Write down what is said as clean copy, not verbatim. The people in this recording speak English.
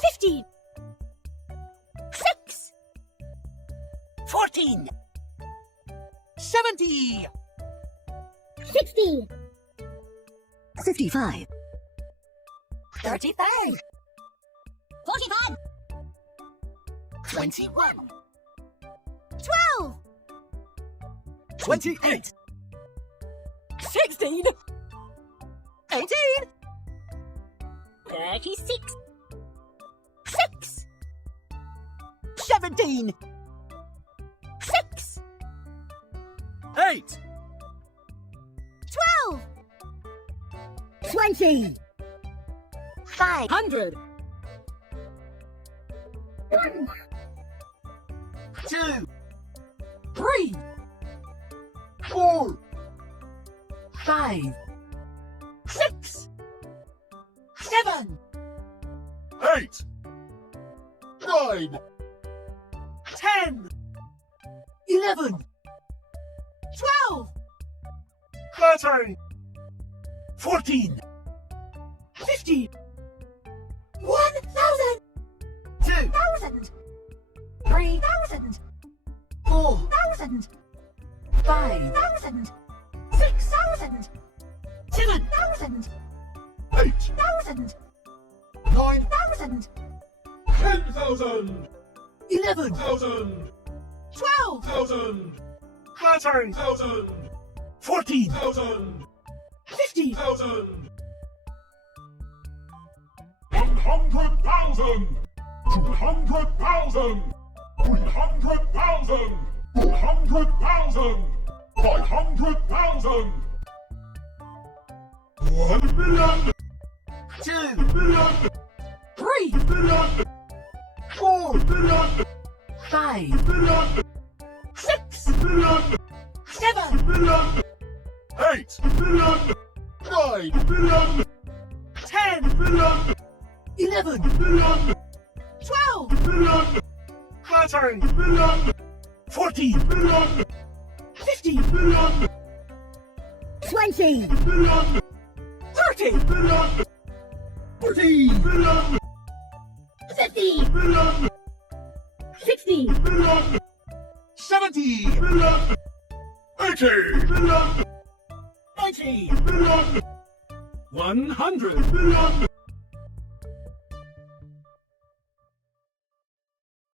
15. 6. 14. 70. 60. 55. 35. 45. 21. 12. 28. 16. 18. 36. 6. 17. 6. 8. 12. 20. 500. 1. 2. 3. 4. 5. 6. 7. 8. 9. 10. 11. 12. 13. 14. 15. 1,000. 2. 3,000. 4. 5,000. 6,000. 7. 8,000. 8. 9,000. 10,000, 11. 12,000. 13. 13,000, 14. 1,000, 50,000. 100,000, 200,000, 300,000, 400,000, 500,000, 1 million, 2. million, 3. million, 4. million, 5. million, 6. million, 7. million, 8. million, 9. million, 10. million, 11. million, 12. million, 13. million, 14. million, 15. million, 20. million, 30. million, 14. million, 50. million, 60. million, 70. million, 80. million, 90. million, 100. million,